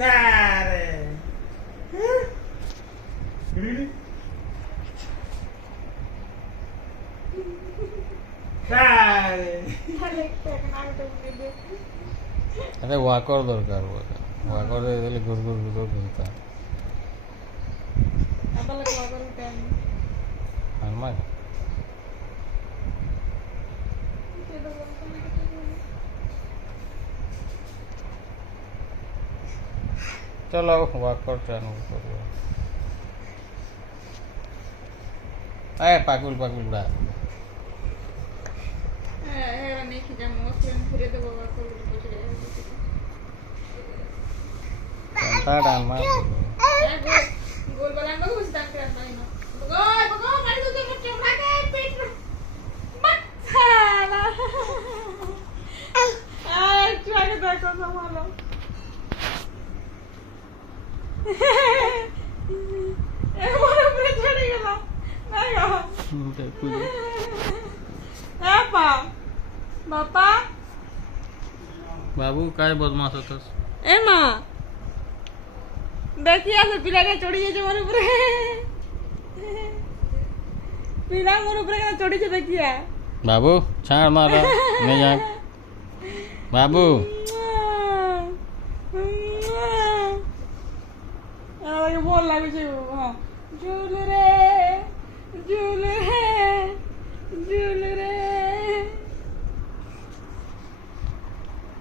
તારે તારે अरे वाकर दरकार वाकर दिले गुर गुर गुर गुरता हनुमान चलो वाकर चालू करो ए पाकुल पाकुल बड़ा कंटा डाल मार गोल बलान बघू उस डांस करत नाही ना बघ बघ गाडी तुझे मत ठेवला काय पेट मत झाला आय ट्राय दाखव मला ए मोर पुढे चढ गेला नाही का बापा बापा बाबू काय बदमाश होतस ए मां देखिए से पिला के चढ़ी जे मोर ऊपर पिला मोर ऊपर के चढ़ी जे देखिए बाबू छाड़ मारो नहीं जा बाबू ये बोल लागे छे हां झूल रे झूल रे झूल रे